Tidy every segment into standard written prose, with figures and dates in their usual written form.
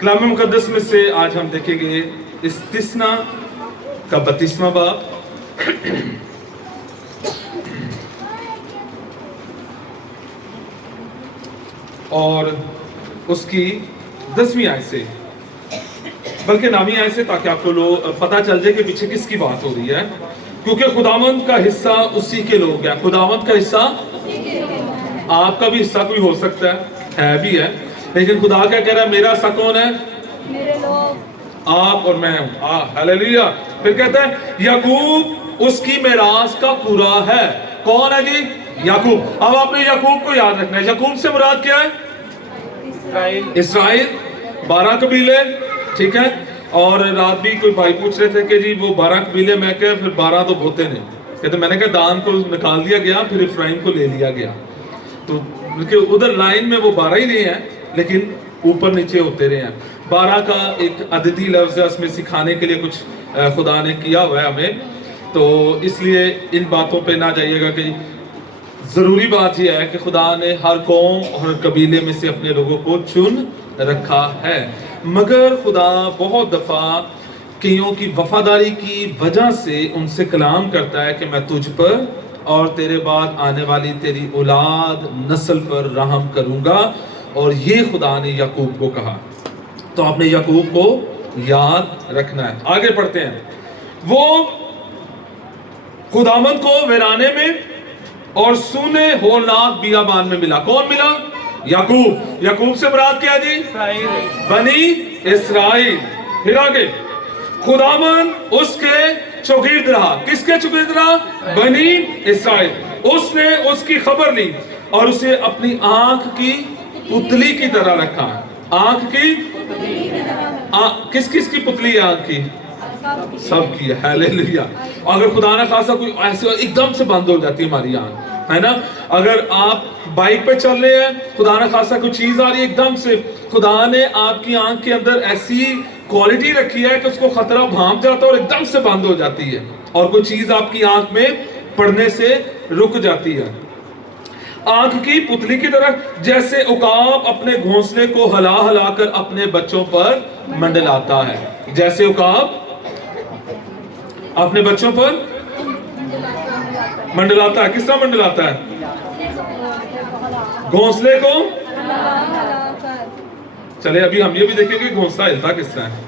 کلام مقدس میں سے آج ہم دیکھیں گے استثنا کا 32واں باب اور اس کی 10ویں آیت سے، بلکہ نامی آیت سے، تاکہ آپ کو پتہ چل جائے کہ پیچھے کس کی بات ہو رہی ہے، کیونکہ خداوند کا حصہ اسی کے لوگ ہیں۔ خداوند کا حصہ آپ کا بھی حصہ کوئی ہو سکتا ہے بھی ہے، لیکن خدا کیا کہہ رہا ہے؟ میرا حصہ کون ہے؟ میرے لوگ، آپ اور میں ہوں۔ ہلیلویہ۔ پھر کہتا ہے یعقوب اس کی میراث کا پورا ہے۔ کون ہے جی؟ یعقوب۔ اب آپ نے یعقوب کو یاد رکھنا ہے۔ یعقوب سے مراد کیا ہے؟ اسرائیل، 12 قبیلے، ٹھیک ہے۔ اور رات بھی کوئی بھائی پوچھ رہے تھے کہ جی وہ 12 قبیلے، میں کہ پھر 12 تو بہتے نہیں، کہتے میں نے کہا دان کو نکال دیا گیا، پھر افرائیم کو لے لیا گیا، تو بلکہ ادھر لائن میں وہ 12 ہی نہیں ہیں، لیکن اوپر نیچے ہوتے رہے ہیں۔ 12 کا ایک عددی لفظ ہے، اس میں سکھانے کے لیے کچھ خدا نے کیا ہوا ہے ہمیں، تو اس لیے ان باتوں پہ نہ جائیے گا۔ کہ ضروری بات یہ ہے کہ خدا نے ہر قوم اور قبیلے میں سے اپنے لوگوں کو چن رکھا ہے، مگر خدا بہت دفعہ کئیوں کی وفاداری کی وجہ سے ان سے کلام کرتا ہے کہ میں تجھ پر اور تیرے بعد آنے والی تیری اولاد نسل پر رحم کروں گا، اور یہ خدا نے یعقوب کو کہا۔ تو آپ نے یعقوب کو یاد رکھنا ہے۔ آگے پڑھتے ہیں۔ وہ خداوند کو ویرانے میں اور سونے ہولناک بیابان میں ملا۔ کون ملا؟ یعقوب۔ یعقوب سے مراد کیا جی؟ بنی اسرائیل۔ پھر آگے خداوند اس کے چوگرد رہا۔ کس کے چوگرد رہا؟ بنی اسرائیل۔ اس نے اس کی خبر لی اور اسے اپنی آنکھ کی پتلی کی طرح رکھا۔ آنکھ کی کس کس کی پتلی ہے؟ آنکھ کی سب کی ہے۔ ہیلیلویہ۔ اگر خدا نہ خاصا کوئی ایسے ایک دم سے بند ہو جاتی ہے ہماری آنکھ، ہے نا؟ اگر آپ بائک پہ چل رہے ہیں، خدا نہ خاصا کوئی چیز آ رہی ہے ایک دم سے، خدا نے آپ کی آنکھ کے اندر ایسی کوالٹی رکھی ہے کہ اس کو خطرہ بھانپ جاتا ہے اور ایک دم سے بند ہو جاتی ہے، اور کوئی چیز آپ کی آنکھ میں پڑنے سے رک جاتی ہے۔ آنکھ کی پتلی کی طرح، جیسے عقاب اپنے گھونسلے کو ہلا ہلا کر اپنے بچوں پر منڈلاتا ہے۔ جیسے عقاب اپنے بچوں پر منڈلاتا ہے۔ کس طرح منڈلاتا ہے؟ گھونسلے کو۔ چلے ابھی ہم یہ بھی دیکھیں گے گھونسلہ ہلتا کس طرح ہے،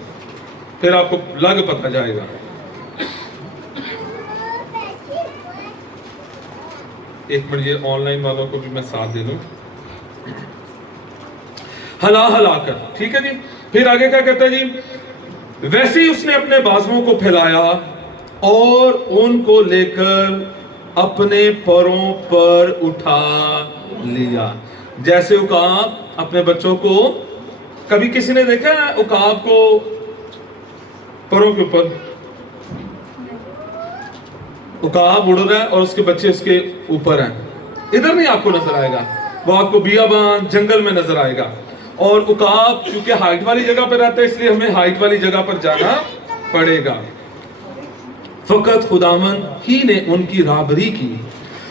پھر آپ کو لگ پتہ جائے گا۔ ایک منٹ، یہ آن لائن والوں کو بھی میں ساتھ دے دوں۔ ہلا ہلا کر، ٹھیک ہے جی۔ پھر آگے کیا کہتا ہے جی؟ ویسے ہی اس نے اپنے بازوؤں کو پھیلایا اور ان کو لے کر اپنے پروں پر اٹھا لیا۔ جیسے عقاب اپنے بچوں کو، کبھی کسی نے دیکھا ہے عقاب کو پروں کے اوپر؟ عقاب اڑ رہا ہے اور اس کے بچے اس کے اوپر ہیں، ادھر نہیں آپ کو نظر آئے گا، وہ آپ کو بیابان جنگل میں نظر آئے گا۔ اور عقاب کیونکہ ہائٹ والی جگہ پر رہتا ہے، اس لیے ہمیں ہائٹ والی جگہ پر جانا پڑے گا۔ فقط خداوند ہی نے ان کی رہبری کی،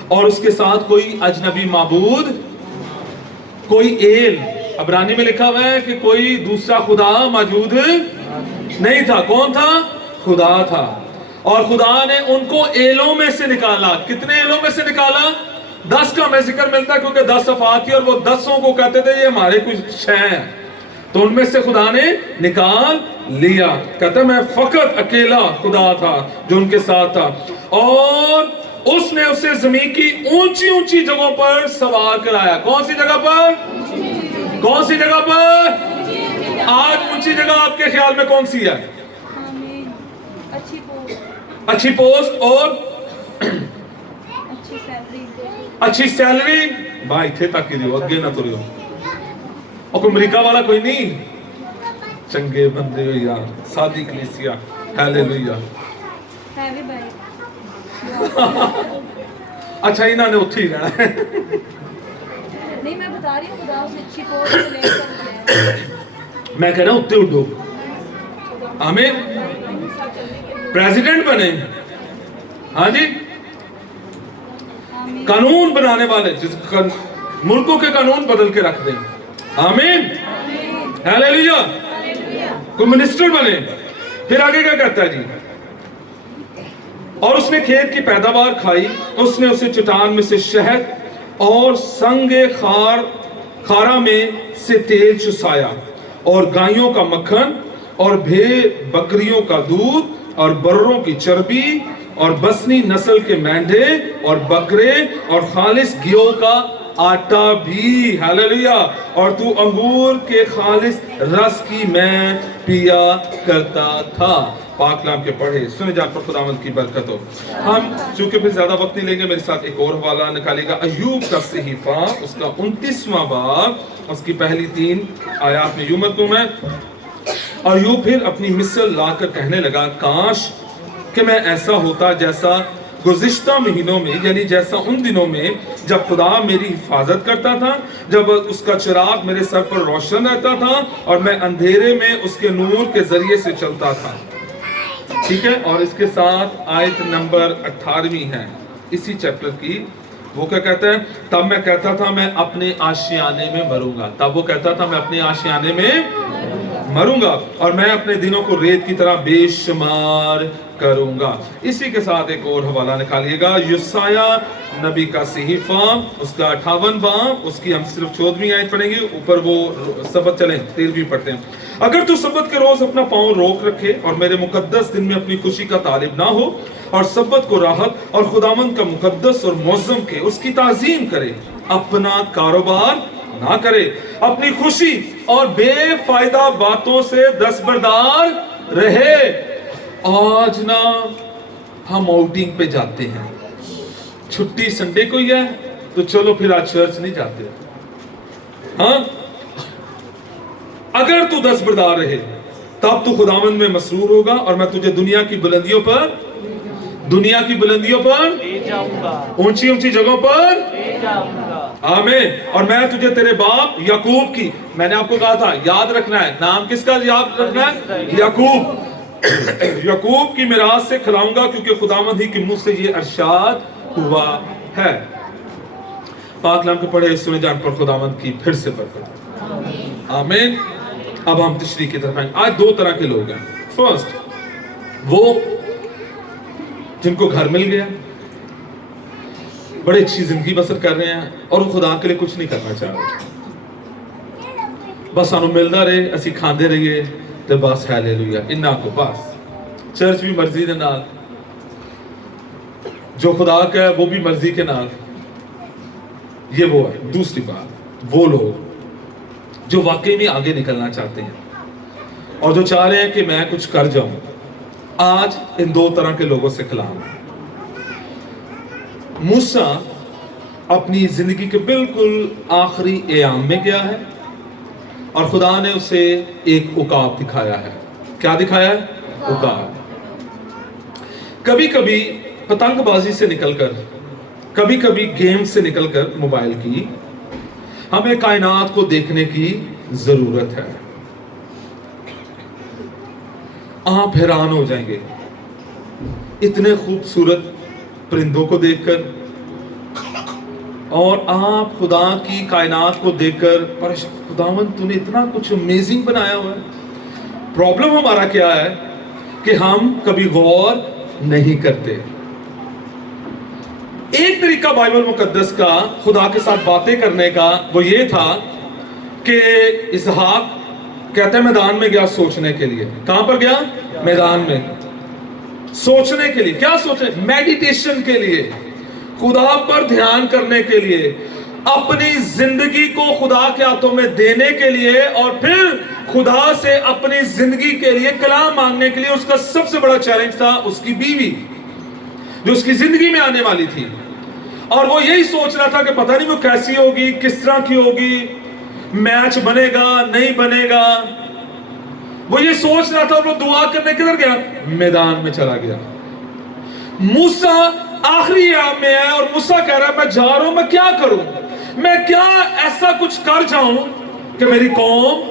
اور اس کے ساتھ کوئی اجنبی معبود، کوئی ایل، عبرانی میں لکھا ہوا ہے کہ کوئی دوسرا خدا موجود نہیں تھا۔ کون تھا؟ خدا تھا۔ اور خدا نے ان کو ایلوں میں سے نکالا۔ کتنے ایلوں میں سے نکالا؟ 10 کا ہمیں ذکر ملتا ہے، کیونکہ 10 صفات تھی اور وہ 10 کو کہتے تھے یہ ہمارے کچھ شے ہیں، تو ان میں سے خدا نے نکال لیا۔ کہتا ہے میں فقط اکیلا خدا تھا جو ان کے ساتھ تھا، اور اس نے اسے زمین کی اونچی اونچی جگہوں پر سوار کرایا۔ کون سی جگہ پر؟ کون سی جگہ پر؟ آج اونچی جگہ آپ کے خیال میں کون سی ہے؟ اچھی پوسٹ اور اچھی سیلری۔ بھائی تھے تک دیو اگے نہ تو رہو، اور کوئی امریکہ والا کوئی نہیں، چنگے بندے ہو یار، سادی کلیسیا۔ ہیلیلویہ۔ اچھا انہوں نے اتھی ہی رہنا ہے۔ نہیں میں بتا رہی ہوں خدا اسے اچھی پوسٹ لے کر، میں کہہ رہا ہوں اتنے اٹھو، آمین، پریزیڈنٹ بنے، ہاں جی، قانون بنانے والے، جس ملکوں کے قانون بدل کے رکھ دیں، آمین، ہیلیلویہ۔ कोई मिनिस्टर बने। फिर आगे क्या कहता है जी, और उसने खेत की पैदावार खाई, उसने उसे चट्टान में से शहद और संगे खारा में से तेल चुसाया, और गायों का मक्खन और भेड़ बकरियों का दूध और बर्रों की चर्बी और बसनी नस्ल के मेंढे और बकरे और खालिस घियो का आटा भी। हालेलुया। और तू अंगूर के खालिस रस की मैं पिया करता था। पाक कलाम के पढ़े सुने जान पर खुदावंद की बरकत हो। हम चूंकि फिर ज्यादा वक्त नहीं लेंगे, मेरे साथ एक और हवाला निकालेगा, अय्यूब का सहीफा उसका 29वां बाब, उसकी पहली 3 आयत में यूं मरकूम है, अय्यूब फिर अपनी मिसल लाकर कहने लगा, काश कि मैं ऐसा होता जैसा गुज़िश्ता महीनों में, यानी जैसा उन दिनों में जब खुदा मेरी हिफाजत करता था, जब उसका चिराग मेरे सर पर रोशन रहता था और मैं अंधेरे में उसके नूर के जरिए से चलता था। ठीक है। और इसके साथ आयत नंबर 18वीं है इसी चैप्टर की। वो क्या कहता है, तब मैं कहता था मैं अपने आशियाने में मरूंगा। तब वो कहता था मैं अपने आशियाने में मरूंगा और मैं अपने दिनों को रेत की तरह बेशुमार करूंगा। इसी के साथ एक और हवाला निकालिएगा, यशाया नबी का सहीफा उसका 58 बाब, उसकी हम सिर्फ 14वीं आयत पढ़ेंगे, ऊपर वो सबत चलें 13वीं पढ़ते हैं। अगर तू सबत के रोज अपना पांव रोक रखे और मेरे मुकद्दस दिन में अपनी खुशी का तालिब ना हो और सबत को राहत और खुदावंद का मुकद्दस और मौजम के उसकी ताजीम करे, अपना कारोबार ना करे, अपनी खुशी और बेफायदा बातों से दस्तबरदार रहे। आज ना हम आउटिंग पे जाते हैं, छुट्टी संडे को ही है तो चलो फिर आज चर्च नहीं जाते। हाँ, अगर तू दस्तबरदार रहे तब तू खुदावंद में मसरूर होगा और मैं तुझे दुनिया की बुलंदियों पर ले जाऊंगा, ऊंची ऊंची जगहों पर ले जाऊंगा। आमीन। और मैं तुझे तेरे बाप याकूब की, मैंने आपको कहा था याद रखना है, नाम किसका याद रखना है, याकूब, याकूब की मिरास से खिलाऊंगा, क्योंकि खुदावंद ही के मुंह से ये इरशाद हुआ है। पाक कलाम के पढ़े सुने जान पर खुदावंद की फिर से बरकत। आमीन। अब हम तशरीह की तरफ आएंगे। आज 2 तरह के लोग हैं। फर्स्ट, वो जिनको घर मिल गया, बड़ी अच्छी जिंदगी बसर कर रहे हैं और वो खुदा के लिए कुछ नहीं करना चाह रहे, बस सानू मिलता रहे, असी खांदे रहिए तो बस हालेलुया इन्ना को बस। चर्च भी मर्जी के नाल, जो खुदा का है वो भी मर्जी के नाल। ये वो है। दूसरी बात, वो लोग जो वाकई में आगे निकलना चाहते हैं और जो चाह रहे हैं कि मैं कुछ कर जाऊं। आज इन 2 तरह के लोगों से कलाम है। मूसा अपनी जिंदगी के बिल्कुल आखिरी एयाम में गया है और खुदा ने उसे एक उकाब दिखाया है। क्या दिखाया है? उकाब। कभी कभी पतंगबाजी से निकलकर, कभी कभी गेम से निकलकर मोबाइल की, हमें कायनात को देखने की जरूरत है। आप हैरान हो जाएंगे इतने खूबसूरत परिंदों को देखकर, और आप खुदा की कायनात को देखकर परेशान, खुदावंद तूने इतना कुछ अमेजिंग बनाया हुआ है। प्रॉब्लम हमारा क्या है कि हम कभी गौर नहीं करते। एक तरीका बाइबल मुकद्दस का खुदा के साथ बातें करने का वो ये था कि इसहाक कहते हैं मैदान में गया सोचने के लिए। कहां पर गया? मैदान में सोचने के लिए। क्या सोचने? मेडिटेशन के लिए, खुदा पर ध्यान करने के लिए, अपनी जिंदगी को खुदा के हाथों में देने के लिए, और फिर खुदा से अपनी जिंदगी के लिए कलाम मांगने के लिए। उसका सबसे बड़ा चैलेंज था उसकी बीवी जो उसकी जिंदगी में आने वाली थी, और वो यही सोच रहा था कि पता नहीं वो कैसी होगी, किस तरह की होगी, मैच बनेगा नहीं बनेगा। वो ये सोच रहा था और वो दुआ करने किधर गया? मैदान में चला गया। मूसा आखिरी याम में है और मूसा कह रहा है मैं जा रहा हूं, मैं क्या करूं, मैं क्या ऐसा कुछ कर जाऊं कि मेरी कौम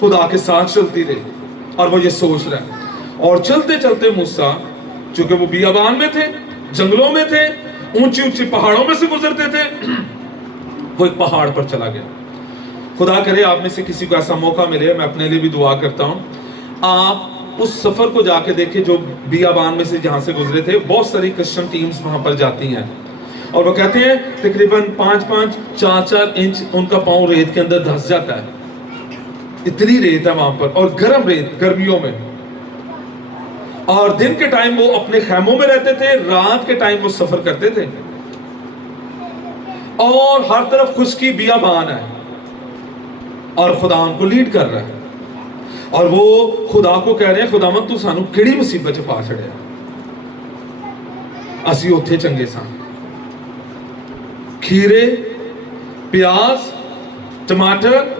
खुदा के साथ चलती रहे। और वो ये सोच रहा है। और चलते चलते मूसा, चूंकि वो बियाबान में थे, जंगलों में थे, ऊंची ऊंची पहाड़ों में से गुजरते थे, वो एक पहाड़ पर चला गया। खुदा करे आप में से किसी को ऐसा मौका मिले, मैं अपने लिए भी दुआ करता हूं, आप उस सफर को जाके देखें जो बियाबान में से जहां से गुजरे थे। बहुत सारी क्रिश्चियन टीम्स वहां पर जाती हैं और वो कहते हैं तकरीबन 5-5, 4-4 इंच उनका पाँव रेत के अंदर धंस जाता है। इतनी रेत है वहां पर, और गर्म रेत गर्मियों में। और दिन के टाइम वो अपने खैमों में रहते थे, रात के टाइम वो सफर करते थे, और हर तरफ खुश्की बियाबान है, और खुदा उनको लीड कर रहा है। और वो खुदा को कह रहे हैं, खुदावंद तू सानू किहड़ी मुसीबत च पा छड़िया, असी उत्थे चंगे सां। खीरे, प्याज, टमाटर,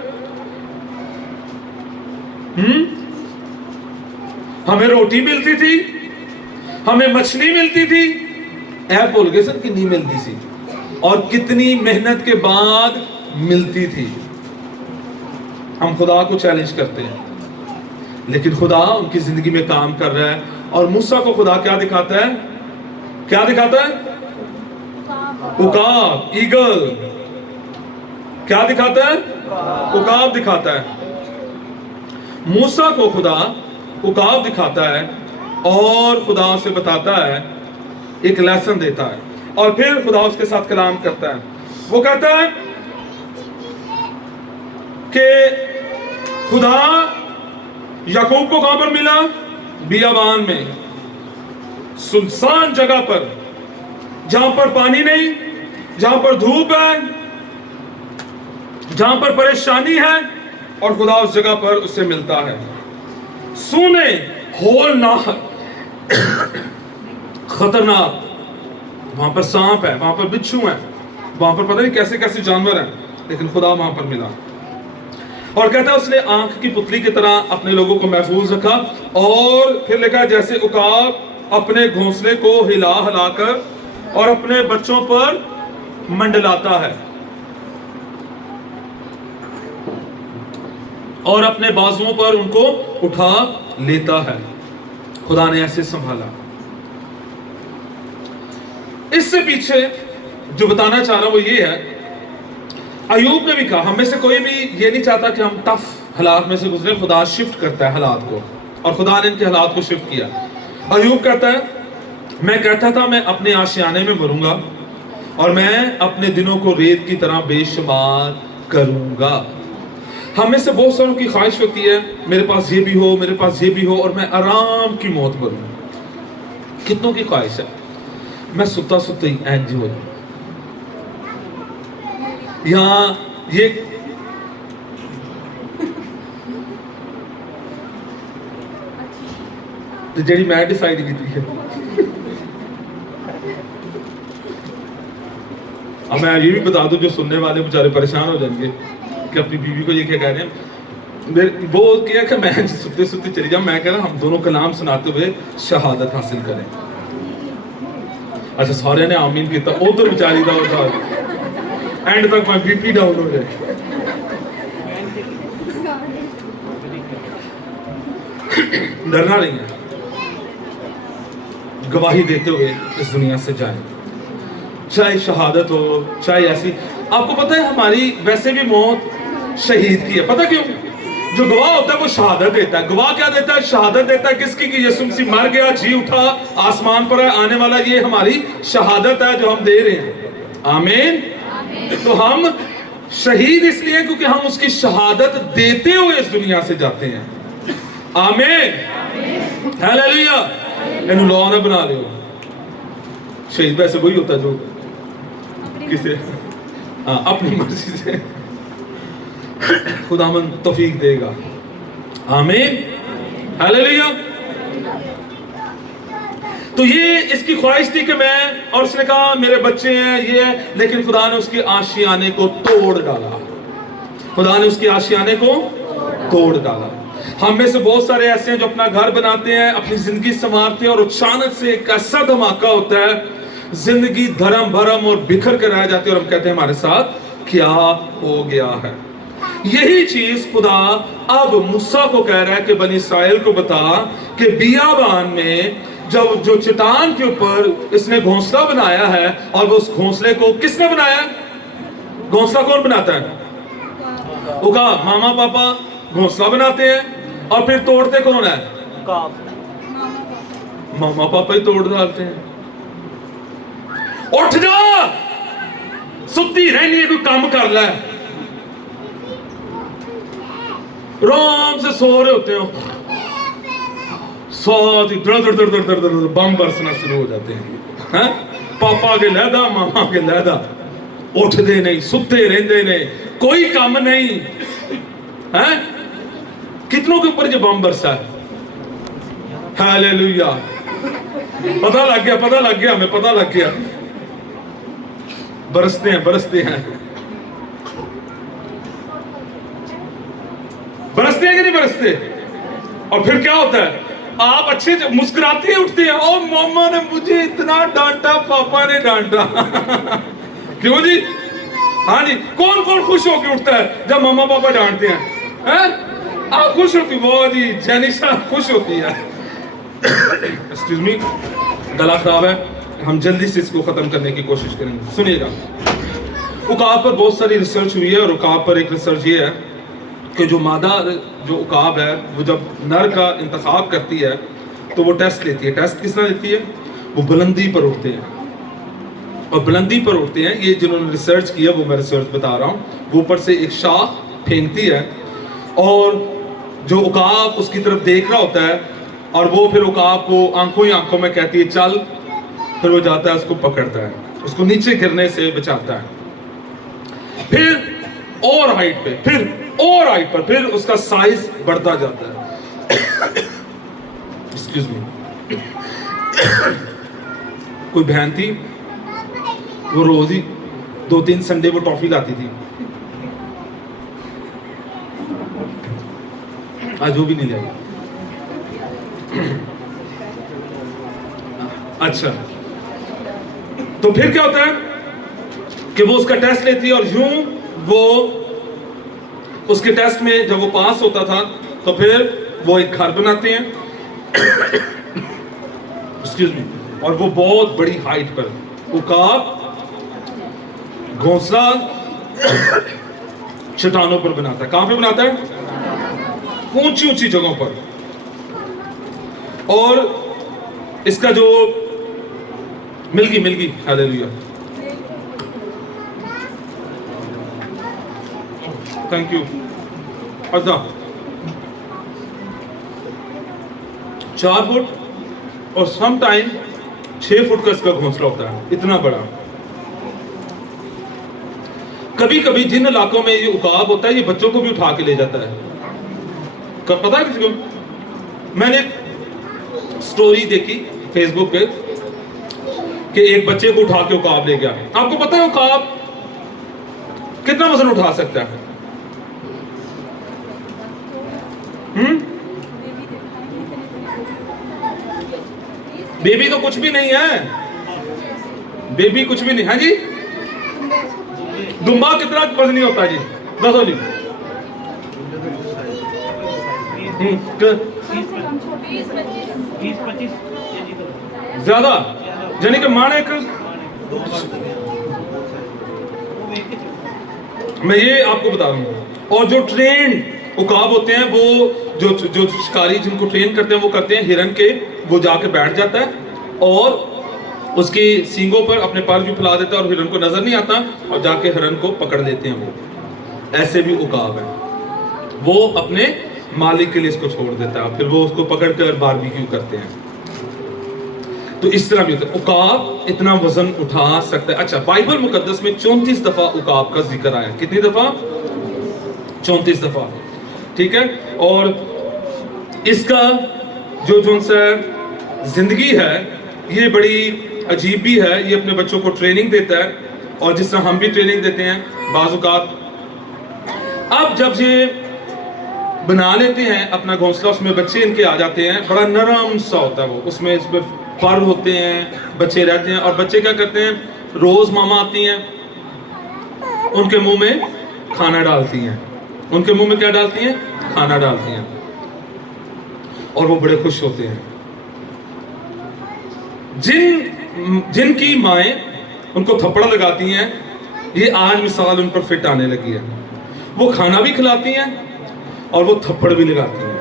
हमें रोटी मिलती थी, हमें मछली मिलती थी, ऐ भुल गए सन कितनी मिलती सी और कितनी मेहनत के बाद मिलती थी। हम खुदा को चैलेंज करते हैं, लेकिन खुदा उनकी जिंदगी में काम कर रहा है। और मूसा को खुदा क्या दिखाता है? क्या दिखाता है? उकाब, ईगल। क्या दिखाता है? उकाब दिखाता है। मूसा को खुदा उकाब दिखाता है और खुदा से बताता है, एक लेसन देता है, और फिर खुदा उसके साथ कलाम करता है। वो कहता है कि खुदा याकूब को कहां पर मिला? बियाबान में, सुनसान जगह पर, जहां पर पानी नहीं, जहां पर धूप है, जहां पर परेशानी है, और खुदा उस जगह पर उससे मिलता है। सूने, होलनाक, खतरनाक, वहां पर सांप है, वहां पर बिच्छू है, वहां पर पता नहीं कैसे कैसे जानवर हैं, लेकिन खुदा वहां पर मिला। और कहता है उसने आंख की पुतली की तरह अपने लोगों को महफूज रखा। और फिर लिखा जैसे उकाब अपने घोंसले को हिला हिलाकर और अपने बच्चों पर मंडलाता है और अपने बाजुओं पर उनको उठा लेता है, खुदा ने ऐसे संभाला। इससे पीछे जो बताना चाह रहा हूं वो ये है, अयूब ने भी कहा, हम में से कोई भी ये नहीं चाहता कि हम टफ हालात में से गुजरे। खुदा शिफ्ट करता है हालात को, और खुदा ने इनके हालात को शिफ्ट किया। अयूब कहता है, मैं कहता था मैं अपने आशियाने में मरूंगा और मैं अपने दिनों को रेत की तरह बेशुमार करूंगा। हम में से बहुत सारों की ख्वाहिश होती है, मेरे पास ये भी हो, मेरे पास ये भी हो, और मैं आराम की मौत मरूं। कितनों की ख्वाहिश है मैं सुता सुता ही एंज हो जाऊं। यहाँ ये जी मैं डिसाइड की है। अब मैं ये भी बता दूं, जो सुनने वाले बेचारे परेशान हो जाएंगे कि अपनी बीवी को ये क्या कह रहे हैं। वो क्या कि मैं सुते सुते चली जाऊं, मैं कह रहा हम दोनों कलाम सुनाते हुए शहादत हासिल करें। अच्छा सारे ने आमीन किया, उधर बेचारी का होता एंड तक मैं बीपी डाउन हो जाए। डरना नहीं है, गवाही देते हुए इस दुनिया से जाए, चाहे शहादत हो चाहे ऐसी। आपको पता है हमारी वैसे भी मौत शहीद की है, पता क्यों? जो गवाह होता है वो शहादत देता है। गवाह क्या देता है? शहादत देता है। किसकी? कि यीशु मसीह मर गया, जी उठा, आसमान पर आने वाला, ये हमारी शहादत है जो हम दे रहे हैं। आमीन। तो हम शहीद इसलिए क्योंकि हम उसकी शहादत देते हुए इस दुनिया से जाते हैं। आमीन, हालेलुया। इन्हें लॉ ना बना लियो, शहीद वैसे वही होता जो किसे अपनी मर्जी से खुदावंद तौफीक देगा। आमीन, हालेलुया। तो ये इसकी ख्वाहिश थी कि मैं, और उसने कहा मेरे बच्चे हैं ये, लेकिन खुदा ने उसके आशियाने को तोड़ डाला। खुदा ने उसके आशियाने को तोड़ डाला। हम में से बहुत सारे ऐसे हैं जो अपना घर बनाते हैं, अपनी जिंदगी संवारते हैं, और अचानक से एक ऐसा धमाका होता है, जिंदगी धर्म भरम और बिखर कर रह जाती है, और हम कहते हैं हमारे साथ क्या हो गया है। यही चीज खुदा अब मूसा को कह रहा है कि बनी इस्राएल को बता कि बियाबान में जब जो चट्टान के ऊपर इसने घोंसला बनाया है, और वो उस घोंसले को किसने बनाया? घोंसला कौन बनाता है? उका मामा पापा घोंसला बनाते हैं, और फिर तोड़ते कौन है? काप मामा पापा ही तोड़ डालते हैं। उठ जा, सुती रहनी है, कोई काम कर ले। आराम से सो रहे होते हो, साथ ही दर दर दर दर दर दर बम बरसना शुरू हो जाते हैं। हैं? पापा के लहदा, मामा के लहदा, उठते नहीं, सुते रहते नहीं, कोई काम नहीं। हैं? कितनों के ऊपर ये बम बरसा है? हालेलुया। पता लग गया, पता लग गया, हमें पता लग गया। बरसते हैं, बरसते हैं, बरसते हैं कि नहीं बरसते? और फिर क्या होता है? आप अच्छे से मुस्कुराते ही उठते हैं, और मामा ने मुझे इतना डांटा, पापा ने डांटा। क्यों जी? हाँ जी, कौन कौन खुश होकर उठता है जब मामा पापा डांटते हैं? हैं? आप खुश होती? वो जी जेनिसा खुश होती है। एक्सक्यूज मी, गला खराब है, हम जल्दी से इसको खत्म करने की कोशिश करेंगे। सुनिएगा, उकाब पर बहुत सारी रिसर्च हुई है, और उकाब पर एक रिसर्च ये है कि जो मादा जो उकाब है वो जब नर का इंतखाब करती है तो वो टेस्ट लेती है। टेस्ट किस तरह लेती है? वो बुलंदी पर उठते हैं, और बुलंदी पर उठते हैं, ये जिन्होंने रिसर्च किया वो मैं रिसर्च बता रहा हूँ, वो ऊपर से एक शाख फेंकती है, और जो उकाब उसकी तरफ देख रहा होता है, और वो फिर उकाब को आंखों ही आंखों में कहती है चल, फिर वो जाता है, उसको पकड़ता है, उसको नीचे गिरने से बचाता है। फिर और हाइट पे, फिर और हाइट पर, फिर उसका साइज बढ़ता जाता है। Excuse me. कोई बहन थी, वो रोज ही 2-3 संडे वो टॉफी लाती थी, आज वो भी नहीं लाई। अच्छा, तो फिर क्या होता है कि वो उसका टेस्ट लेती है, और यूं वो उसके टेस्ट में जब वो पास होता था तो फिर वो एक घर बनाते हैं। Excuse me. और वो बहुत बड़ी हाइट पर उकाब घोंसला चट्टानों पर बनाता है। कहां पे बनाता है? ऊंची ऊंची जगहों पर। और इसका जो मिलगी हालेलुया, थैंक यू। अच्छा, 4 फुट और सम टाइम 6 फुट का इसका घोंसला होता है, इतना बड़ा। कभी कभी जिन इलाकों में ये उकाब होता है, ये बच्चों को भी उठा के ले जाता है। कब पता है किसी को? मैंने एक स्टोरी देखी फेसबुक पे कि एक बच्चे को उठा के उकाब ले गया। आपको पता है उकाब कितना वजन उठा सकता है? बेबी तो कुछ भी नहीं है, बेबी कुछ भी नहीं है जी। दुम्बा कितना वजनी होता है जी? 10 वाली 20-25 ज्यादा, यानी कि माने मैं ये आपको बता रहा हूँ। और जो ट्रेन उकाब होते हैं, वो जो शिकारी जिनको ट्रेन करते हैं वो करते हैं हिरन के, वो जाके बैठ जाता है और उसके सींगों पर अपने पर भी फैला देता है, और हिरन को नजर नहीं आता, और जाके हिरन को पकड़ लेते हैं। वो ऐसे भी उकाब है, वो अपने मालिक के लिए इसको छोड़ देता है, फिर वो उसको पकड़ कर बारबेक्यू करते हैं। तो इस तरह भी होता है। उकाब इतना वजन उठा सकता है। अच्छा, बाइबल मुकद्दस में 34 दफा उकाब का जिक्र आया। कितनी दफा? 34 दफा। ठीक है। और इसका जो सा जिंदगी है ये बड़ी अजीब भी है। ये अपने बच्चों को ट्रेनिंग देता है, और जिस तरह हम भी ट्रेनिंग देते हैं बाज़ औक़ात। अब जब ये बना लेते हैं अपना घोंसला, उसमें बच्चे इनके आ जाते हैं, बड़ा नरम सा होता है वो, उसमें पर होते हैं, बच्चे रहते हैं। और बच्चे क्या करते हैं, रोज मामा आती हैं, उनके मुंह में खाना डालती हैं। उनके मुंह में क्या डालती हैं? खाना डालती हैं, और वो बड़े खुश होते हैं। जिनकी माएँ उनको थप्पड़ लगाती हैं, ये आज मिसाल उन पर फिट आने लगी है। वो खाना भी खिलाती हैं और वो थप्पड़ भी लगाती हैं।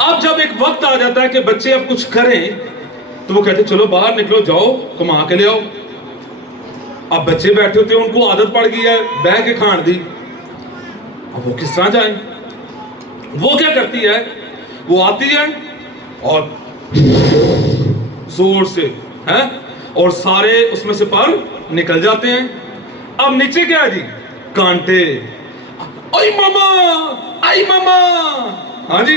अब जब एक वक्त आ जाता है कि बच्चे अब कुछ करें तो वो कहते चलो बाहर निकलो, जाओ कमा के ले आओ। अब बच्चे बैठे होते हैं, उनको आदत पड़ गई है बह के खान दी, अब वो किस तरह जाए? वो क्या करती है, वो आती है और जोर से है और सारे उसमें से पर निकल जाते हैं। अब नीचे क्या है जी? कांटे। आई मामा, आई मामा। हाँ जी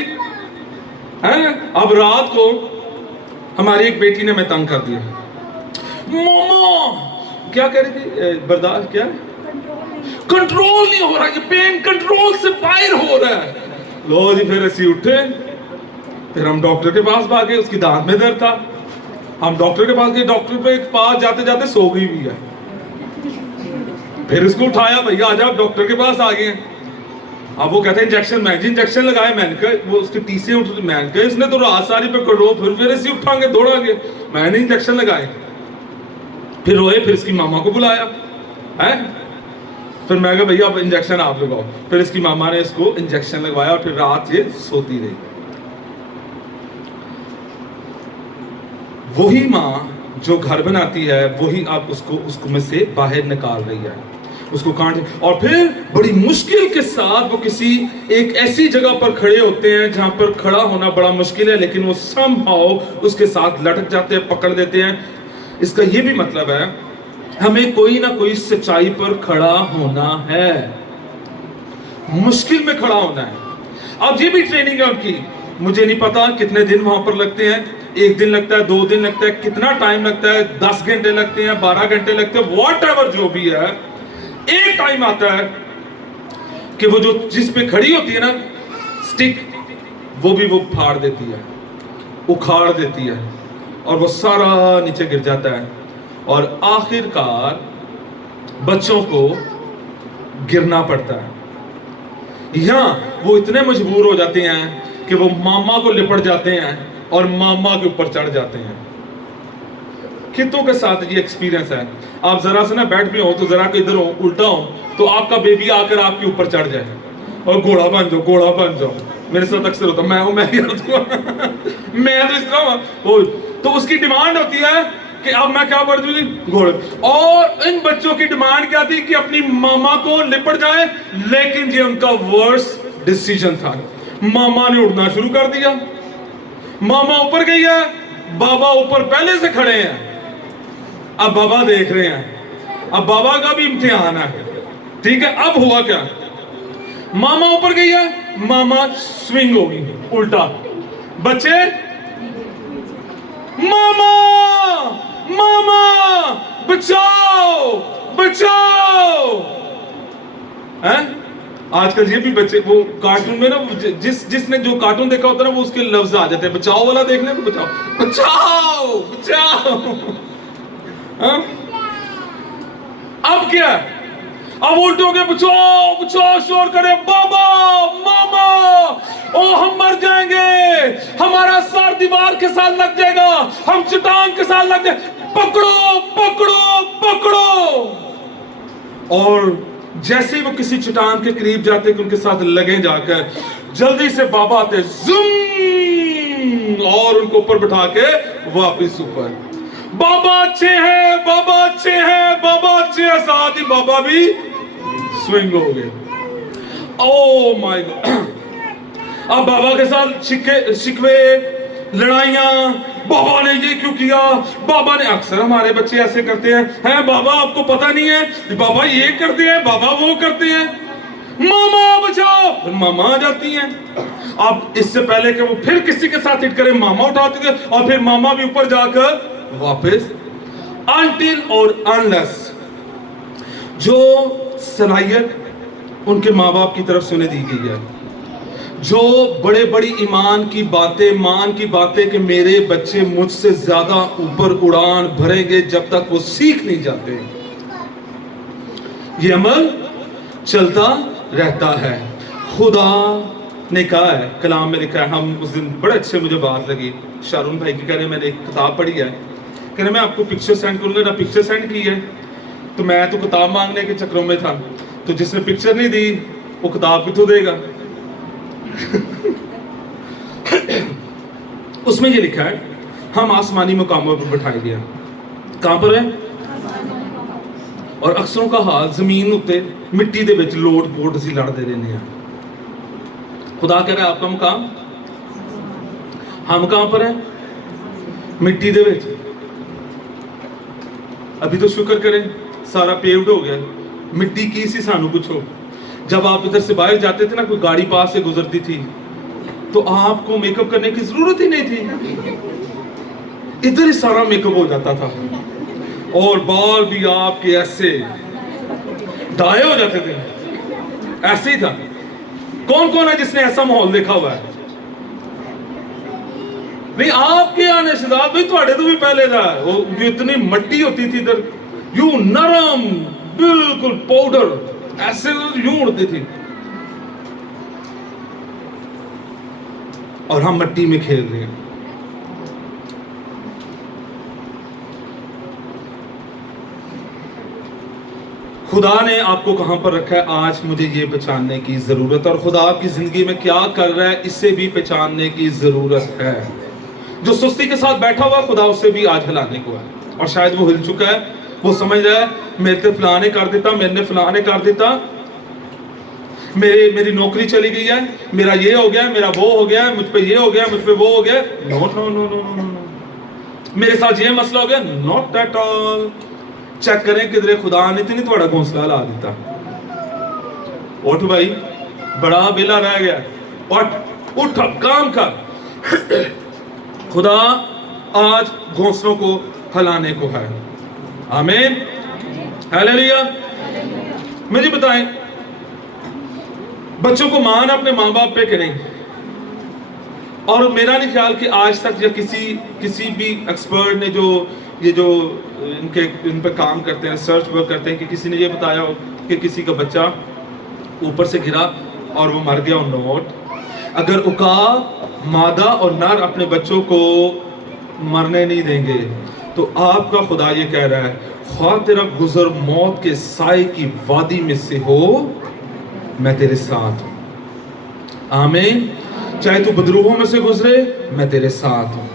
है। अब रात को हमारी एक बेटी ने मैं तंग कर दिया, मामा क्या कह रही थी, बर्दाश्त क्या, कंट्रोल नहीं हो रहा, ये पेन कंट्रोल से बाहर हो रहा है। लो जी, फिर ऐसे उठे, फिर हम डॉक्टर के पास भागे, उसकी दांत में दर्द था, हम डॉक्टर के पास गए, डॉक्टर पे पास जाते जाते सो गई भी है। फिर उसको उठाया, भैया आ जाओ, डॉक्टर के पास आ गए। अब वो कहते हैं इंजेक्शन, मैं जी इंजेक्शन लगाए, मैंने कहा वो उसकी टीसे उठ, मैंने कहा इसने तो रात सारी पे करो, फिर ऐसे उठाएंगे दौड़ांगे, मैंने इंजेक्शन लगाए। फिर रोए, फिर इसकी मामा को बुलाया है, फिर मैं कहा भैया अब इंजेक्शन आप लगाओ। फिर इसकी मामा ने इसको इंजेक्शन लगवाया और फिर रात ये सोती रही। वही माँ जो घर बनाती है वही अब उसको में से बाहर निकाल रही है, उसको काट। और फिर बड़ी मुश्किल के साथ वो किसी एक ऐसी जगह पर खड़े होते हैं जहां पर खड़ा होना बड़ा मुश्किल है, लेकिन वो समहाउ उसके साथ लटक जाते हैं, पकड़ देते हैं। इसका ये भी मतलब है हमें कोई ना कोई सच्चाई पर खड़ा होना है, मुश्किल में खड़ा होना है। अब ये भी ट्रेनिंग है उनकी, मुझे नहीं पता कितने दिन वहां पर लगते हैं, 1 दिन लगता है, 2 दिन लगता है, कितना टाइम लगता है, 10 घंटे लगते हैं, 12 घंटे लगते हैं, वॉट एवर जो भी है। एक टाइम आता है कि वो जो जिस पे खड़ी होती है ना स्टिक, वो भी वो फाड़ देती है, उखाड़ देती है और वो सारा नीचे गिर जाता है और आखिरकार बच्चों को गिरना पड़ता है। यहाँ वो इतने मजबूर हो जाते हैं कि वो मामा को लिपट जाते हैं और मामा के ऊपर चढ़ जाते हैं। कितों के साथ ये एक्सपीरियंस है। आप जरा से ना बेड पे हो तो जरा को इधर हो, उल्टा हो तो आपका बेबी आकर आपके ऊपर चढ़ जाए और घोड़ा बन जाओ, घोड़ा बन जाओ। मेरे साथ अक्सर होता, मैं तो इस तरह हो, तो उसकी डिमांड होती है कि अब मैं क्या कर दूंगी, घोड़े। और इन बच्चों की डिमांड क्या थी कि अपनी मामा को लिपट जाए, लेकिन ये उनका वर्स डिसीजन था। मामा ने उड़ना शुरू कर दिया, मामा ऊपर गई है, बाबा ऊपर पहले से खड़े हैं। अब बाबा देख रहे हैं, अब बाबा का भी इम्तिहान है, ठीक है। अब हुआ क्या, मामा ऊपर गई है, मामा स्विंग होगी उल्टा, बच्चे मामा मामा बचाओ बचाओ हैं। आजकल ये भी बच्चे वो कार्टून में ना, जिसने जो कार्टून देखा होता है ना, वो उसके लफ्ज आ जाते हैं बचाओ वाला, देखने को बचाओ बचाओ बचाओ। हाँ? अब क्या, अब उल्टे हो गए, बचाओ बचाओ, शोर करे, बाबा मामा, ओ हम मर जाएंगे, हमारा सर दीवार के साथ लग जाएगा, हम चट्टान के साथ लग जाए, पकड़ो पकड़ो पकड़ो। और जैसे ही वो किसी चट्टान के करीब जाते कि उनके साथ लगे जाकर, जल्दी से बाबा आते ज़ूम और उनको ऊपर बिठा के वापस ऊपर। बाबा अच्छे हैं, बाबा अच्छे हैं, बाबा अच्छे हैं, साथ ही बाबा भी स्विंग हो गए। Oh my God. अब बाबा के साथ शिकवे, लड़ाइयां, बाबा ने ये क्यों किया, बाबा ने, अक्सर हमारे बच्चे ऐसे करते हैं बाबा आपको पता नहीं है, बाबा ये करते हैं, बाबा वो करते हैं, मामा बचाओ, मामा आ जाती हैं। अब इससे पहले कि वो फिर किसी के साथ हिट करे, मामा उठाते थे और फिर मामा भी ऊपर जाकर वापस। अनटिल और अनलेस जो सलाहियत उनके माँ बाप की तरफ से उन्हें दी गई है, जो बड़े बड़ी ईमान की बातें, मान की बातें कि मेरे बच्चे मुझसे ज्यादा ऊपर उड़ान भरेंगे, जब तक वो सीख नहीं जाते, ये अमल चलता रहता है। खुदा ने कहा है, कलाम में लिखा है, हम उस दिन बड़े अच्छे, मुझे बात लगी, शारून भाई की कह रहे, मैंने एक किताब पढ़ी है, कह रहे मैं आपको पिक्चर सेंड करूंगा, ना पिक्चर सेंड की है, तो मैं तो किताब मांगने के चक्रों में था, तो जिसने पिक्चर नहीं दी वो किताब भी तो देगा। اس میں یہ لکھا ہے ہم آسمانی مقاموں پر بٹھائے گئے ہیں. کہاں پر ہیں؟ اور اکثروں کا حال زمین اتے مٹی دے وچ لوٹ پوٹ اسی لڑتے رہنے ہیں. خدا کہہ رہا ہے آپ کا مقام، ہم کہاں پر ہیں؟ مٹی دے وچ. ابھی تو شکر کریں سارا پیوڈ ہو گیا. مٹی کی سی سانو پوچھو. جب آپ ادھر سے باہر جاتے تھے نا، کوئی گاڑی پاس سے گزرتی تھی تو آپ کو میک اپ کرنے کی ضرورت ہی نہیں تھی، ادھر ہی سارا میک اپ ہو جاتا تھا، اور بال بھی آپ کے ایسے ڈائے ہو جاتے تھے. ایسے ہی تھا. کون کون ہے جس نے ایسا ماحول دیکھا ہوا ہے؟ نہیں، آپ کے آنے سے بھائی تھوڑے تو بھی پہلے تھا. وہ جو اتنی مٹی ہوتی تھی ادھر، یوں نرم بالکل پاؤڈر ایسے یوں اڑتی تھی، اور ہم مٹی میں کھیل رہے ہیں. خدا نے آپ کو کہاں پر رکھا ہے آج مجھے یہ پہچاننے کی ضرورت، اور خدا آپ کی زندگی میں کیا کر رہا ہے اسے بھی پہچاننے کی ضرورت ہے. جو سستی کے ساتھ بیٹھا ہوا خدا اسے بھی آج ہلانے کو ہے، اور شاید وہ ہل چکا ہے. وہ سمجھ رہا ہے میرے سے فلاں نے کر دیتا، میرے نے فلاں نے کر دیتا، میری نوکری چلی گئی ہے، میرا یہ ہو گیا، میرا وہ ہو گیا، مجھ پہ یہ ہو گیا، مجھ پہ وہ ہو گیا. نو نو نو نو نو نو، میرے ساتھ یہ مسئلہ ہو گیا. Not at all. چیک کریں کدھر خدا نے تو نہیں تھوڑا گھونسلہ لا دیتا. اٹھ بھائی، بڑا بیلا رہ گیا، اٹھ کام کر. خدا آج گھونسلوں کو ہلانے کو ہے. آمین، ہلیلویا. مجھے بتائیں بچوں کو مان اپنے ماں باپ پہ کہ نہیں؟ اور میرا نہیں خیال کہ آج تک یا کسی بھی ایکسپرٹ نے جو ان پہ کام کرتے ہیں، ریسرچ ورک کرتے ہیں، کہ کسی نے یہ بتایا ہو کہ کسی کا بچہ اوپر سے گرا اور وہ مر گیا. اور نوٹ، اگر عقاب مادہ اور نر اپنے بچوں کو مرنے نہیں دیں گے تو آپ کا خدا یہ کہہ رہا ہے خواہ تیرا گزر موت کے سائے کی وادی میں سے ہو، میں تیرے ساتھ ہوں. آمین. چاہے تو بدروہوں میں سے گزرے، میں تیرے ساتھ ہوں.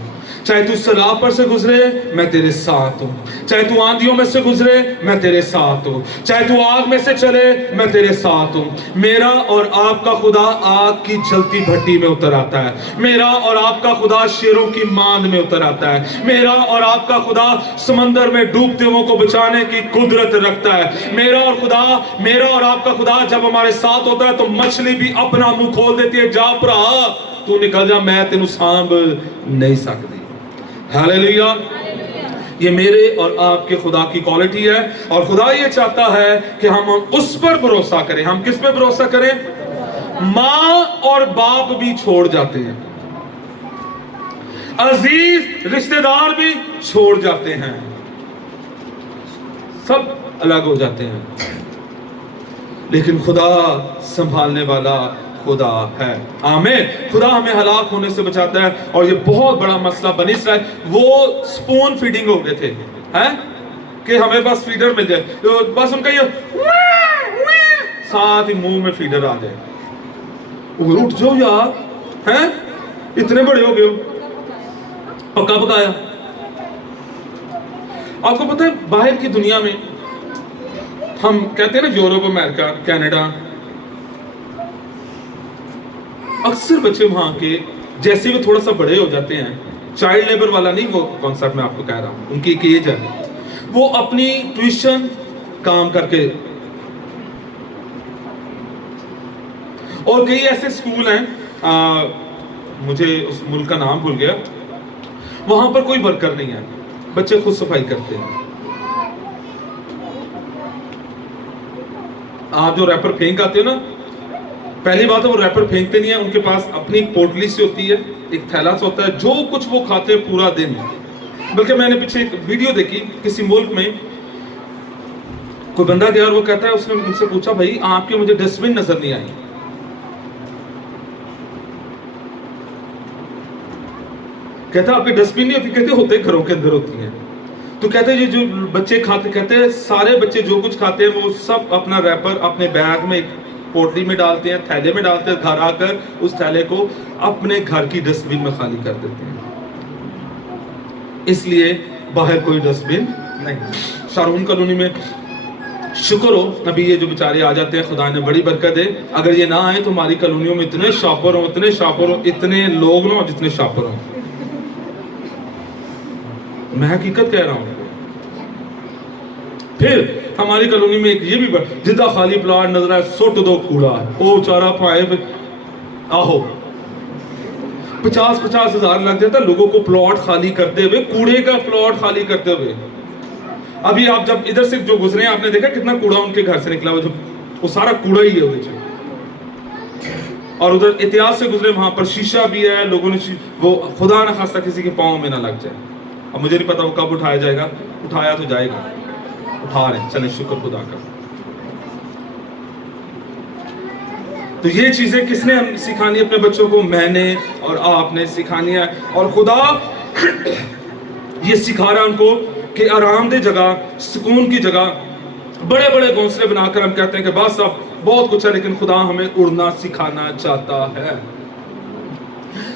چاہے تو سیلاب پر سے گزرے، میں تیرے ساتھ ہوں. چاہے تو آندھیوں میں سے گزرے، میں تیرے ساتھ ہوں. چاہے تو آگ میں سے چلے، میں تیرے ساتھ ہوں. میرا اور آپ کا خدا آگ کی جلتی بھٹی میں اتر آتا ہے. میرا اور آپ کا خدا شیروں کی ماند میں اتر آتا ہے. میرا اور آپ کا خدا سمندر میں ڈوبتے ہوئے کو بچانے کی قدرت رکھتا ہے. میرا اور آپ کا خدا جب ہمارے ساتھ ہوتا ہے تو مچھلی بھی اپنا منہ کھول دیتی ہے، جا پرا تو نکل جا، میں تینوں سانبھ نہیں سکتی. ہاللیلویا. یہ میرے اور آپ کے خدا کی کوالٹی ہے، اور خدا یہ چاہتا ہے کہ ہم اس پر بھروسہ کریں. ہم کس پہ بھروسہ کریں؟ ماں اور باپ بھی چھوڑ جاتے ہیں، عزیز رشتہ دار بھی چھوڑ جاتے ہیں، سب الگ ہو جاتے ہیں، لیکن خدا سنبھالنے والا خدا ہے. آمین. خدا ہمیں ہلاک ہونے سے بچاتا ہے. اور یہ بہت بڑا مسئلہ بنی اسرائیل، وہ سپون فیڈنگ ہو گئے تھے کہ ہمیں بس فیڈر مل جائے، بس ان کا یہ ساتھ ہی منہ میں فیڈر آ جائے. اٹھ جاؤ یار، اتنے بڑے ہو گئے ہو، پکا پکایا. آپ کو پتہ ہے باہر کی دنیا میں ہم کہتے ہیں نا یورپ، امریکہ، کینیڈا، اکثر بچے وہاں کے جیسے وہ تھوڑا سا بڑے ہو جاتے ہیں، چائلڈ لیبر والا نہیں وہ کانسیپٹ میں آپ کو کہہ رہا ہوں، ان کی ایک ایج ہے، وہ اپنی ٹیوشن کام کر کے، اور کئی ایسے سکول ہیں، مجھے اس ملک کا نام بھول گیا، وہاں پر کوئی ورکر نہیں ہے، بچے خود صفائی کرتے ہیں. آپ جو ریپر پھینک آتے ہو نا، پہلی بات ہے وہ ریپر پھینکتے نہیں ہیں، ان کے پاس اپنی پوٹلی سے ہوتی ہے، ایک تھیلا سے ہوتا ہے، جو کچھ وہ کھاتے ہیں پورا دن. بلکہ میں نے پیچھے ایک ویڈیو دیکھی، کسی ملک میں کوئی بندہ گیا اور وہ کہتا ہے، اس نے مجھ سے پوچھا بھائی آپ کے مجھے ڈسٹ بن نظر نہیں آئی. کہتا آپ کے ڈسٹ بن نہیں ہوتی؟ کہتے ہوتے گھروں کے اندر ہوتی ہیں. تو کہتے ہیں یہ جو بچے کھاتے، کہتے ہیں سارے بچے جو کچھ کھاتے ہیں وہ سب اپنا ریپر اپنے بیگ میں پوٹلی میں ڈالتے ہیں، تھیلے میں ڈالتے ہیں، گھر آ کر اس تھیلے کو اپنے گھر کی ڈسٹ بن میں خالی کر دیتے ہیں. इसलिए बाहर कोई डस्टबिन नहीं। शारून कॉलोनी में शुक्र हो अभी ये जो बेचारे आ जाते हैं, खुदा ने बड़ी बरकत दे। अगर ये ना आए तो हमारी कॉलोनियों में इतने शॉपर हो, इतने शॉपर हो, इतने लोग ना हो जितने शॉपर हो। मैं हकीकत कह रहा हूं। फिर हमारी कॉलोनी में एक ये भी जिदा खाली प्लाट नजर आए, सुट दो कूड़ा, ओ चारा पाए आहो 50-50 हजार लग जाता लोगों को प्लॉट खाली करते हुए, कूड़े का प्लॉट खाली करते हुए। अभी आप जब इधर से जो गुजरे हैं आपने देखा कितना कूड़ा उनके घर से निकला हुआ, जो वो सारा कूड़ा ही है उधर। और उधर इतिहास से गुजरे, वहां पर शीशा भी है, लोगों ने वो खुदा न खास्ता किसी के पाँव में ना लग जाए। अब मुझे नहीं पता वो कब उठाया जाएगा, उठाया तो जाएगा, उठा रहे, चले शुक्र खुदा का। तो ये चीजें किसने सिखानी अपने बच्चों को? मैंने और आपने सिखानी है। और खुदा ये सिखा रहा है उनको कि आरामदेह जगह, सुकून की जगह, बड़े बड़े घोंसले बनाकर हम कहते हैं कि बस अब बहुत कुछ है, लेकिन खुदा हमें उड़ना सिखाना चाहता है।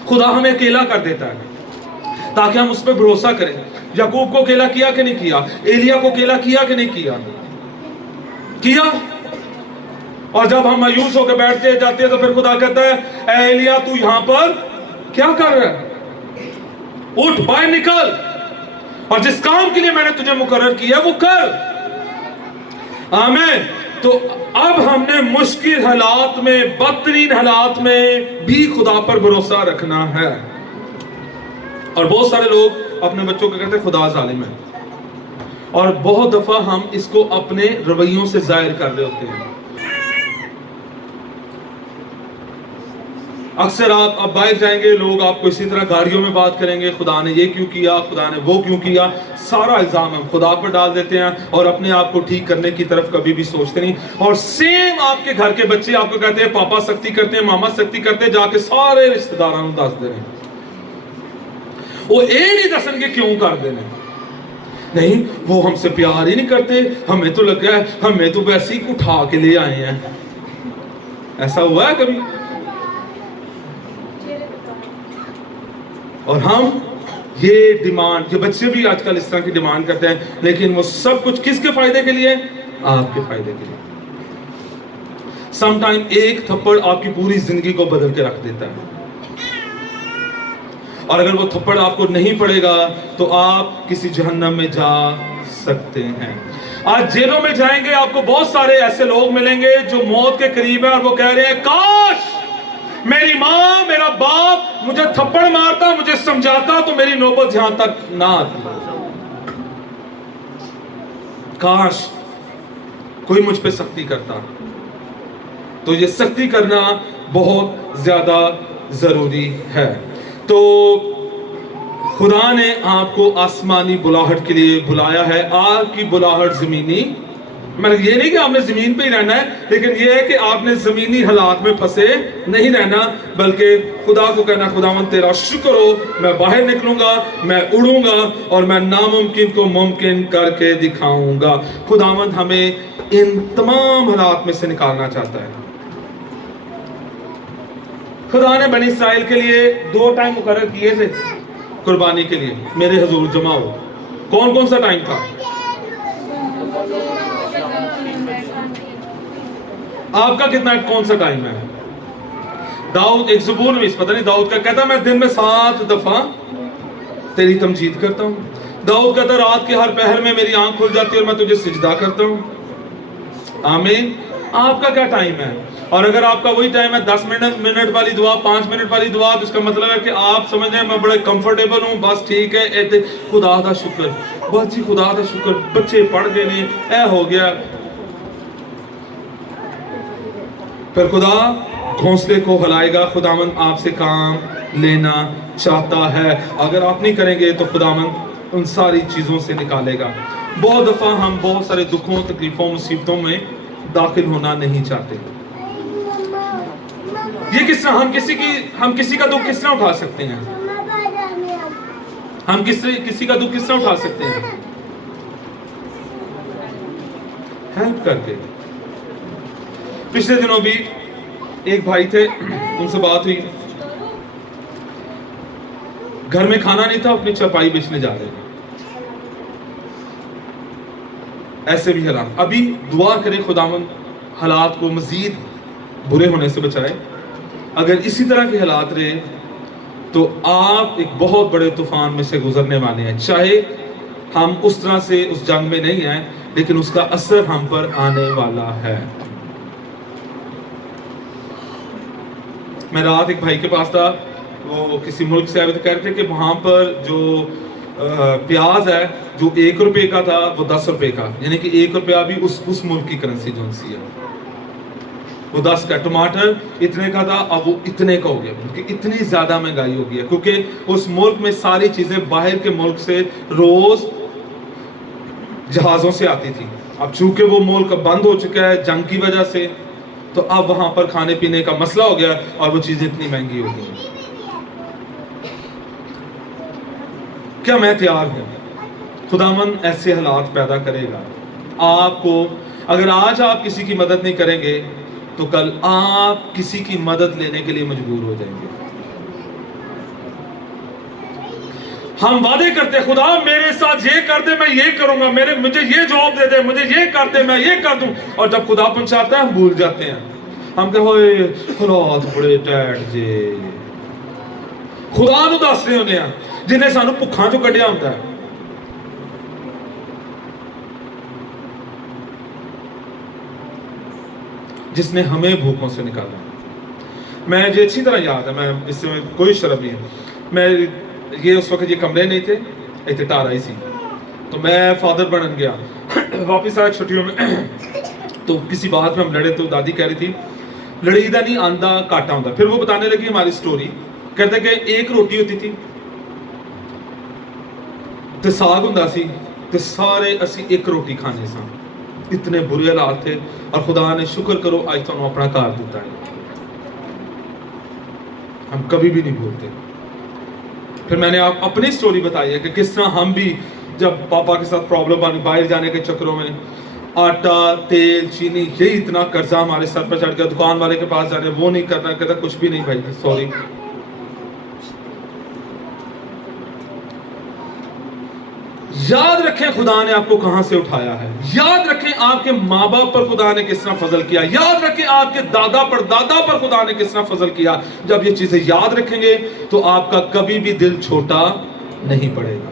खुदा हमें अकेला कर देता है ताकि हम उस पर भरोसा करें। याकूब को अकेला किया कि नहीं किया? एलिया को अकेला किया कि नहीं किया? किया। और जब हम मायूस होकर बैठते जाते हैं तो फिर खुदा कहता है, ए एलिया तू यहां पर क्या कर रहा है? उठ, बाहर निकल, और जिस काम के लिए मैंने तुझे मुकर्रर किया वो कर। आमीन। तो अब हमने मुश्किल हालात में, बदतरीन हालात में भी खुदा पर भरोसा रखना है। और बहुत सारे लोग अपने बच्चों को कहते हैं खुदा जालिम है, और बहुत दफा हम इसको अपने रवैयों से जाहिर कर रहे होते हैं। अक्सर आप अब बाहर जाएंगे, लोग आपको इसी तरह गाड़ियों में बात करेंगे, खुदा ने ये क्यों किया, खुदा ने वो क्यों किया। सारा इल्जाम हम खुदा पर डाल देते हैं और अपने आप को ठीक करने की तरफ कभी भी सोचते नहीं। और सेम आपके घर के बच्चे आपको कहते हैं पापा सख्ती करते हैं, मामा सख्ती करते हैं, जाके सारे रिश्तेदारों को दस दे रहे हैं। वो ये नहीं दसन के क्यों कर देने, नहीं वो हमसे प्यार ही नहीं करते, हमें तो लग रहा है हमें तो वैसे ही उठा के ले आए हैं। ऐसा हुआ है कभी? और हम ये डिमांड, ये बच्चे भी आजकल इस तरह की डिमांड करते हैं, लेकिन वो सब कुछ किसके फायदे के लिए? आपके फायदे के लिए। समटाइम एक थप्पड़ आपकी पूरी जिंदगी को बदल के रख देता है। और अगर वो थप्पड़ आपको नहीं पड़ेगा तो आप किसी जहन्नम में जा सकते हैं। आज जेलों में जाएंगे, आपको बहुत सारे ऐसे लोग मिलेंगे जो मौत के करीब है और वो कह रहे हैं काश मेरी माँ मेरा बाप मुझे थप्पड़ मारता, मुझे समझाता तो मेरी नौबत यहां तक ना आती। काश कोई मुझ पे सख्ती करता। तो ये सख्ती करना बहुत ज्यादा जरूरी है। तो खुदा ने आपको आसमानी बुलाहट के लिए बुलाया है, आग की बुलाहट जमीनी। मतलब ये नहीं कि आपने जमीन पे ही रहना है, लेकिन ये है कि आपने जमीनी हालात में फंसे नहीं रहना, बल्कि खुदा को कहना खुदावंद तेरा शुक्र हो, मैं बाहर निकलूंगा, मैं उड़ूंगा और मैं नामुमकिन को मुमकिन करके दिखाऊंगा। खुदावंद हमें इन तमाम हालात में से निकालना चाहता है। खुदा ने बनी इस्राइल के लिए 2 टाइम मुकर्रर किए थे कुर्बानी के लिए, मेरे हुजूर जमा हो। कौन कौन सा टाइम था? आपका कितना, कौन सा टाइम है? दाऊद एक ज़बूर में, पता नहीं दाऊद का कहता मैं दिन में 7 दफा तेरी तमजीद करता हूँ। दाऊद कहता रात के हर पहर में मेरी आंख खुल जाती है और मैं तुझे सिजदा करता हूँ। आमीन। आपका क्या टाइम है? और अगर आपका वही टाइम है 10 मिनट वाली दुआ, 5 मिनट वाली दुआ, तो इसका मतलब है कि आप समझ रहे हैं मैं बड़े कंफर्टेबल हूँ, बस ठीक है, खुदा दा शुक्र, बस जी खुदा दा शुक्र, बच्चे पढ़ गए ने, ऐ हो गया। फिर खुदा घोंसले को हिलाएगा। खुदावन आपसे काम लेना चाहता है, अगर आप नहीं करेंगे तो खुदावन उन सारी चीज़ों से निकालेगा। बहुत दफ़ा हम बहुत सारे दुखों, तकलीफ़ों, मुसीबतों में दाखिल होना नहीं चाहते। ये किस तरह हम किसी का दुख किस तरह उठा सकते हैं? हम किसी का दुख किस तरह उठा सकते हैं? हेल्प करके। पिछले दिनों भी एक भाई थे, उनसे बात हुई, घर में खाना नहीं था, अपनी चारपाई बेचने जा रहे थे। ऐसे भी हालात, अभी दुआ करें खुदावंद हालात को मजीद बुरे होने से बचाए। अगर इसी तरह के हालात रहे तो आप एक बहुत बड़े तूफान में से गुजरने वाले हैं। चाहे हम उस तरह से उस जंग में नहीं हैं, लेकिन उसका असर हम पर आने वाला है। मैं रात एक भाई के पास था, वो किसी मुल्क से आए थे, कह रहे थे कि वहाँ पर जो प्याज है जो 1 रुपए का था वो 10 रुपए का, यानी कि 1 रुपया भी उस मुल्क की करेंसी जो सी है वो 10 का। टमाटर इतने का था, अब वो इतने का हो गया, क्योंकि इतनी ज्यादा महंगाई हो गई है, क्योंकि उस मुल्क में सारी चीजें बाहर के मुल्क से रोज जहाजों से आती थी। अब चूंकि वो मुल्क बंद हो चुका है जंग की वजह से, तो अब वहां पर खाने पीने का मसला हो गया और वो चीजें इतनी महंगी हो गई। क्या मैं तैयार हूं? खुदावन ऐसे हालात पैदा करेगा आपको। अगर आज आप किसी की मदद नहीं करेंगे तो कल आप किसी की मदद लेने के लिए मजबूर हो जाएंगे। हम वादे करते हैं, खुदा मेरे साथ ये कर दे, मैं ये करूंगा, मुझे ये जॉब दे दे, मुझे ये कर दे, मैं ये कर दूं। और जब खुदा पहुंचाता है हम भूल जाते हैं। हम कहे होए हालात बड़े टैट जे, खुदा नूं दस रहे होंगे हैं जिन्हें सानू भुखा चों कढ़िया होंदा है। जिसने हमें भूखों से निकाला। मैं मुझे अच्छी तरह याद है, मैं इससे कोई शर्म नहीं है। मैं ये उस वक्त ये कमरे नहीं थे, इतने टार आई सी, तो मैं फादर बन गया वापिस आया छुट्टियों में। तो किसी बात में हम लड़े, तो दादी कह रही थी लड़ीदा नहीं आंदा काटा होता। फिर वो बताने लगी हमारी स्टोरी, कहते कि एक रोटी होती थी ते साग हुंदा सी ते सारे असी एक रोटी खाने सा। इतने बुरे हालात थे और खुदा ने शुक्र करो आज तुहानू अपना घर दिता है। हम कभी भी नहीं भूलते। फिर मैंने आप अपनी स्टोरी बताई है कि किस तरह हम भी जब पापा के साथ प्रॉब्लम बनी बाहर जाने के चक्करों में, आटा तेल चीनी यही इतना कर्जा हमारे सर पर चढ़ गया। दुकान वाले के पास जा रहे, वो नहीं करना, कहता कुछ भी नहीं भाई सॉरी। याद रखें खुदा ने आपको कहां से उठाया है। याद रखें आपके माँ बाप पर खुदा ने किस तरह फजल किया। याद रखें आपके दादा पर दादा पर खुदा ने किस तरह फजल किया। जब ये चीजें याद रखेंगे तो आपका कभी भी दिल छोटा नहीं पड़ेगा।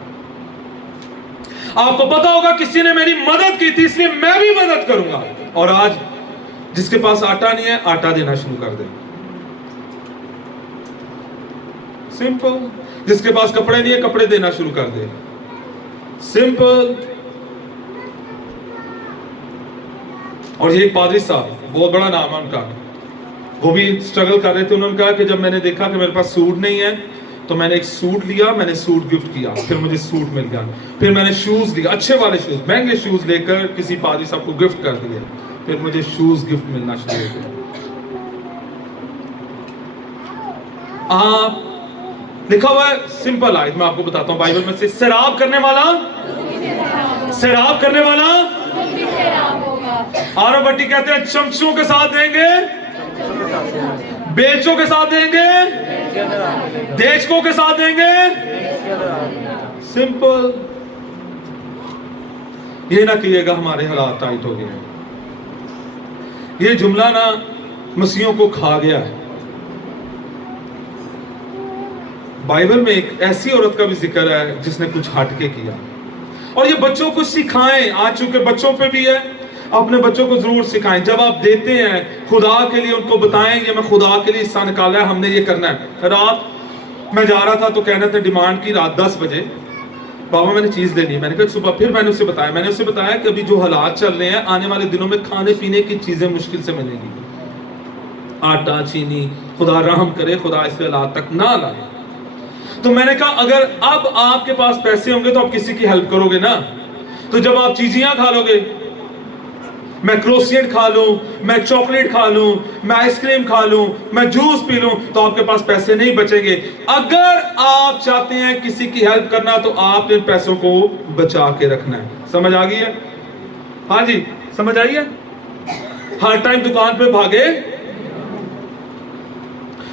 आपको पता होगा किसी ने मेरी मदद की थी इसलिए मैं भी मदद करूंगा। और आज जिसके पास आटा नहीं है आटा देना शुरू कर दे। सिंपल। जिसके पास कपड़े नहीं है कपड़े देना शुरू कर दे। सिंपल। और ये पादरी साहब, बहुत बड़ा नाम है उनका, वो भी स्ट्रगल कर रहे थे। उन्होंने कहा कि जब मैंने देखा कि मेरे पास सूट नहीं है तो मैंने एक सूट लिया, मैंने सूट गिफ्ट किया, फिर मुझे सूट मिल गया। फिर मैंने शूज लिया, अच्छे वाले शूज, महंगे शूज लेकर किसी पादरी साहब को गिफ्ट कर दिए, फिर मुझे शूज गिफ्ट मिलना शुरू हो गया। आप लिखा हुआ है सिंपल आयत मैं आपको बताता हूं बाइबल में से, सैराब करने वाला आरब भट्टी कहते हैं चमचों के साथ देंगे, बेचों के साथ देंगे, देशकों के साथ देंगे। सिंपल। ये ना कहिएगा हमारे हालात टाइट हो गए। ये जुमला ना मसीहों को खा गया है। बाइबल में एक ऐसी औरत का भी जिक्र है जिसने कुछ हटके किया। और ये बच्चों को सिखाएं, आज चूंकि बच्चों पे भी है, अपने बच्चों को जरूर सिखाएं। जब आप देते हैं खुदा के लिए उनको बताएं ये मैं खुदा के लिए हिस्सा निकाला है, हमने ये करना है। रात मैं जा रहा था तो कहने थे डिमांड की रात 10 बजे बाबा मैंने चीज लेनी है। मैंने कहा सुबह, फिर मैंने उसे बताया कि अभी जो हालात चल रहे हैं आने वाले दिनों में खाने पीने की चीजें मुश्किल से मिलेंगी, आटा चीनी, खुदा रहम करे, खुदा इस हालात तक ना लाए। तो मैंने कहा अगर अब आपके पास पैसे होंगे तो आप किसी की हेल्प करोगे ना। तो जब आप चीजियां खा लोगे, मैं क्रोसिएंट खा लूं, मैं चॉकलेट खा लूं, मैं आइसक्रीम खा लूं, मैं जूस पी लूं, तो आपके पास पैसे नहीं बचेंगे। अगर आप चाहते हैं किसी की हेल्प करना तो आपने इन पैसों को बचा के रखना है। समझ आ गई है? हाँ जी समझ आई है? हर टाइम दुकान पे भागे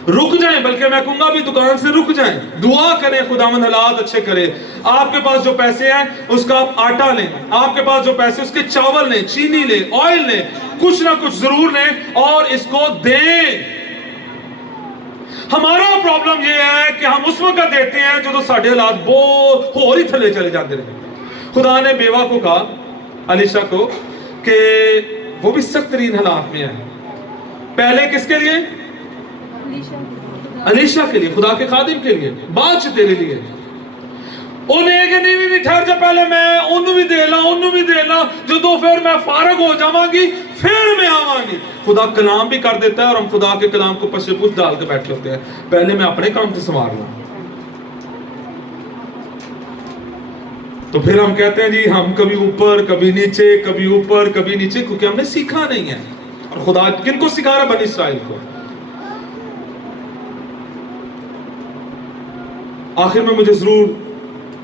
रुक जाएं, बल्कि मैं कहूंगा भी दुकान से रुक जाएं, दुआ करें खुदावंद हालात अच्छे करे। आपके पास जो पैसे हैं उसका आप आटा लें, आपके पास जो पैसे उसके चावल लें, चीनी लें, ऑयल लें, कुछ ना कुछ जरूर लें और इसको दें। हमारा प्रॉब्लम यह है कि हम उस वक्त देते हैं जो तो साढ़े हालात होर ही थले चले जाते रहे। खुदा ने बेवा को कहा, अलीशा को, कि वो भी सख्त तरीन हालात में है। पहले किसके लिए? अलीशा के लिए, खुदा के खादिम के लिए, बाद च तेरे लिए। उन्हें कि नहीं ठहर जा, पहले मैं उन्हें भी दे ला, जो तो फिर मैं फारग हो जावांगी फिर मैं आवांगी। खुदा कलाम भी कर देता है और हम खुदा के कलाम को पशे पुश डाल के बैठे होते हैं, पहले मैं अपने काम तो संवार लूं। तो फिर हम कहते हैं जी हम कभी ऊपर कभी नीचे, कभी ऊपर कभी नीचे, क्योंकि हमने सीखा नहीं है। और खुदा किनको सिखा रहा? बनी इस्राइल को। आखिर में मुझे जरूर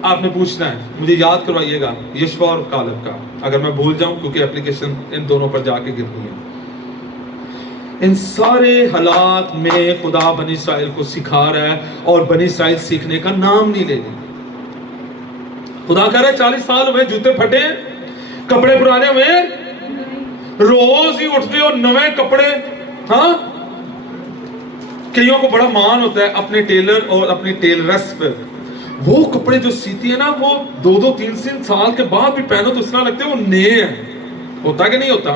आपने पूछना है, मुझे याद करवाइएगा यशवा और कालेब का, अगर मैं भूल जाऊं, क्योंकि एप्लीकेशन इन दोनों पर जाके गिरनी है। इन सारे हालात में खुदा बनी इस्राइल को सिखा रहा है और बनी इस्राइल सीखने का नाम नहीं ले रही। खुदा कह रहा है 40 साल हुए, जूते फटे, कपड़े पुराने हुए, रोज ही उठते हो नवे कपड़े। हाँ, कईयों को बड़ा मान होता है अपने टेलर और अपनी टेलरस पर। वो कपड़े जो सीती है ना, वो 2-2, 3-3 साल के बाद भी पहनो तो इतना लगता है वो नए हैं। होता कि नहीं होता?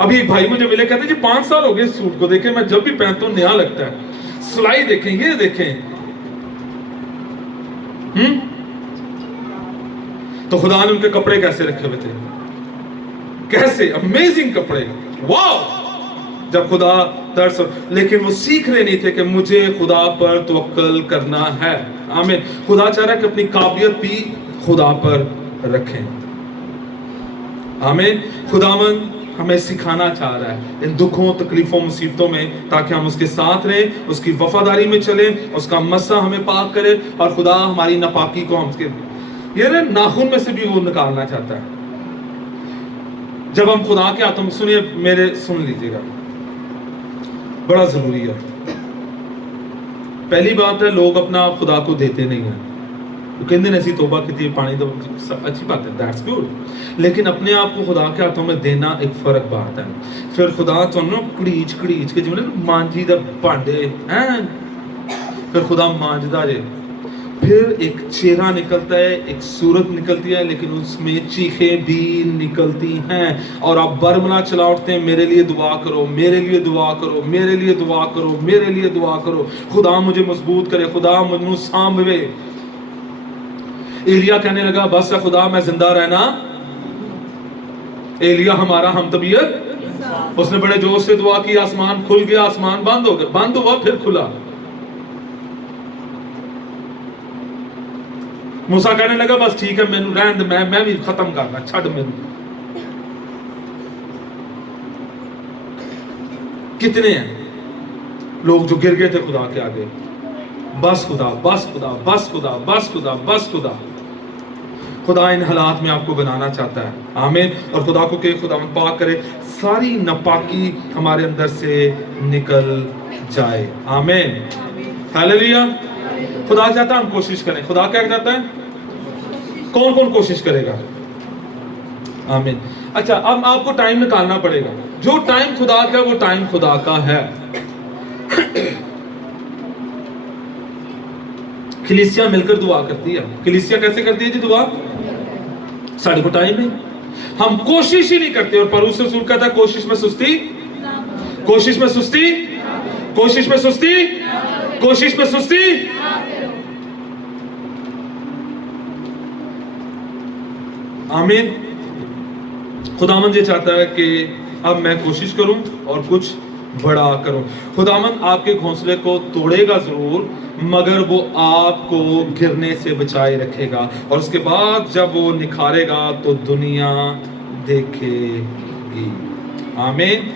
अभी एक भाई मुझे मिले, कहते जी 5 साल हो गए सूट को देखे, मैं जब भी पहनता हूं नया लगता है। सिलाई देखें, ये देखें। तो खुदा ने उनके कपड़े कैसे रखे हुए थे, कैसे अमेजिंग कपड़े, वाह! जब खुदा दर्श, लेकिन वो सीख रहे नहीं थे कि मुझे खुदा पर तवक्कल करना है। आमीन। खुदा चाह रहा है कि अपनी काबिलियत भी खुदा पर रखें। आमीन। खुदावन हमें सिखाना चाह रहा है इन दुखों, तकलीफों, मुसीबतों में, ताकि हम उसके साथ रहें, उसकी वफादारी में चलें, उसका मस्सा हमें पाक करे और खुदा हमारी नापाकी को हमसे, ये नाखून में से भी वो निकालना चाहता है। जब हम खुदा के हाथों में, सुनिए मेरे, सुन लीजिएगा, बड़ा जरूरी है। पहली बात है, लोग अपना खुदा को देते नहीं हैं। तो कहते हैं ऐसी तौबा की पानी तो अच्छी बात है, दैट्स गुड, लेकिन अपने आप को खुदा के हाथों में देना एक फर्क बात है। फिर खुदा तो कड़ीच के जिम्मे मांझी दे भांडे हैं, फिर खुदा मांझदा जे, फिर एक चेहरा निकलता है, एक सूरत निकलती है, लेकिन उसमें चीखें भी निकलती हैं और आप बरमला चला उठते हैं, मेरे लिए दुआ करो, मेरे लिए दुआ करो, मेरे लिए दुआ करो, मेरे लिए दुआ करो, खुदा मुझे मजबूत करे, खुदा मुझे सांभवे। एलिया कहने लगा बस खुदा मैं जिंदा रहना। एलिया हमारा हम तबीयत, उसने बड़े जोर से दुआ की, आसमान खुल गया, आसमान बंद हो गया, बंद हुआ फिर खुला। मूसा कहने लगा बस ठीक है, मैनू रहन दे, मैं भी खत्म करना, छड़ मैनू। कितने हैं लोग जो गिर गए थे खुदा के आगे, बस खुदा, बस खुदा, बस खुदा, बस खुदा, बस खुदा। खुदा इन हालात में आपको बनाना चाहता है। आमीन। और खुदा को कहे खुदा पाक करे, सारी नापाकी हमारे अंदर से निकल जाए। आमीन। हालेलुया। खुदा चाहता है हम कोशिश करें। खुदा क्या चाहता है? कौन कौन कोशिश करेगा? आमीन। अच्छा, अब आपको टाइम निकालना पड़ेगा। जो टाइम खुदा का वो टाइम खुदा का है। कलीसिया मिलकर दुआ करती है। कलीसिया कैसे करती है जी दुआ? साढ़े को टाइम नहीं, हम कोशिश ही नहीं करते। और परूस रसूल कहता है कोशिश में सुस्ती, कोशिश में सुस्ती, कोशिश में सुस्ती, कोशिश में सुस्ती। आमीन। खुदामंद ये चाहता है कि अब मैं कोशिश करूं और कुछ बड़ा करूं। खुदामंद आपके घोंसले को तोड़ेगा जरूर, मगर वो आपको गिरने से बचाए रखेगा, और उसके बाद जब वो निखारेगा तो दुनिया देखेगी। आमीन।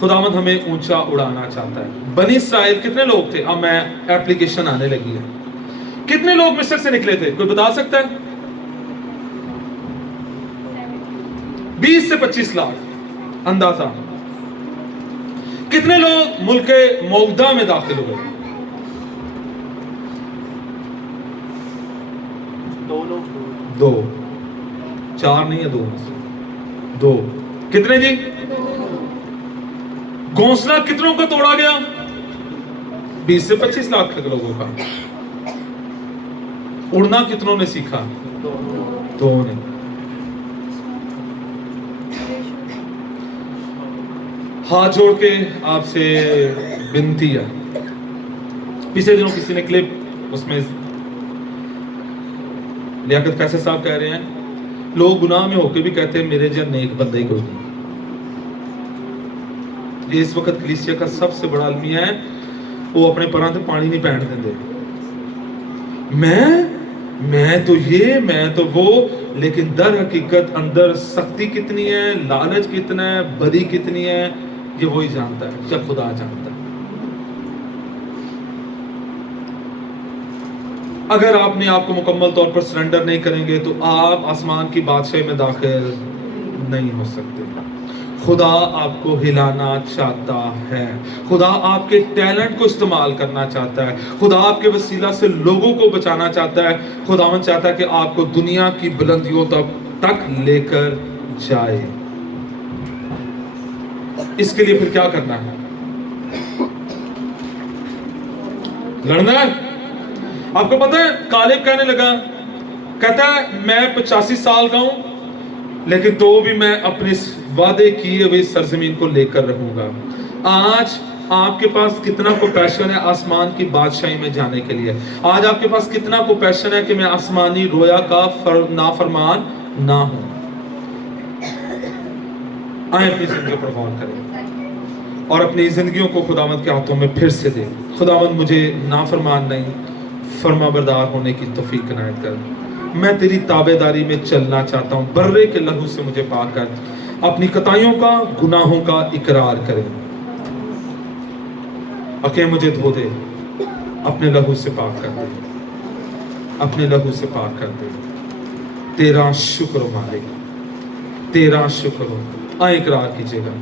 खुदावंद हमें ऊंचा उड़ाना चाहता है। बनी इस्राइल कितने लोग थे? अब मैं एप्लीकेशन आने लगी है। कितने लोग मिस्र से निकले थे? कोई बता सकता है? 20 से 25 लाख अंदाजा। कितने लोग मुल्क मौदा में दाखिल हुए? 2 लोग 2, 4 नहीं है, 2। कितने जी? घोंसला कितनों का तोड़ा गया? 20 से 25 लाख लोगों का। उड़ना कितनों ने सीखा? 2 ने। हाथ जोड़ के आपसे विनती है, पिछले दिनों किसी ने क्लिप उसमें लियाकत कैसे साहब कह रहे हैं, लोग गुनाह में होके भी कहते हैं मेरे जन नेक बंदे ही कोई नहीं। ये इस वक्त कलीसिया का सबसे बड़ा अलमिया है, वो अपने परां ते पानी नहीं पैण देंदे। मैं तो ये, मैं तो वो, लेकिन दर हकीकत अंदर सख्ती कितनी है, लालच कितना है, बदी कितनी है, ये वही जानता है, या खुदा जानता है। अगर आपने आपको मुकम्मल तौर पर सरेंडर नहीं करेंगे तो आप आसमान की बादशाही में दाखिल नहीं हो सकते। खुदा आपको हिलाना चाहता है, खुदा आपके टैलेंट को इस्तेमाल करना चाहता है, खुदा आपके वसीला से लोगों को बचाना चाहता है। खुदावंद चाहता है कि आपको दुनिया की बुलंदियों तक लेकर जाए। इसके लिए फिर क्या करना है? लड़ना है। आपको पता है कालेब कहने लगा, कहता है मैं 85 साल का हूं, लेकिन तो भी मैं अपने वादे किए हुए सरजमीन को लेकर रहूंगा। आज आपके पास कितना को पैशन है आसमान की बादशाही में जाने के लिए? आज आपके पास कितना को पैशन है कि मैं आसमानी रोया का नाफरमान ना हूं? आए अपनी जिंदगी पर गौर करें और अपनी जिंदगियों को खुदावंद के हाथों में फिर से दे। खुदावंद मुझे नाफरमान नहीं, फरमाबरदार होने की तौफीक इनायत कर। मैं तेरी ताबेदारी में चलना चाहता हूँ। बर्रे के लहू से मुझे पाक कर, अपनी कताइयों का, गुनाहों का इकरार करें। अके मुझे धो दे, अपने लहू से पाक कर दे, अपने लहू से पाक कर दे। तेरा शुक्र मालिक, तेरा शुक्र हो। आए इकरार कीजिएगा।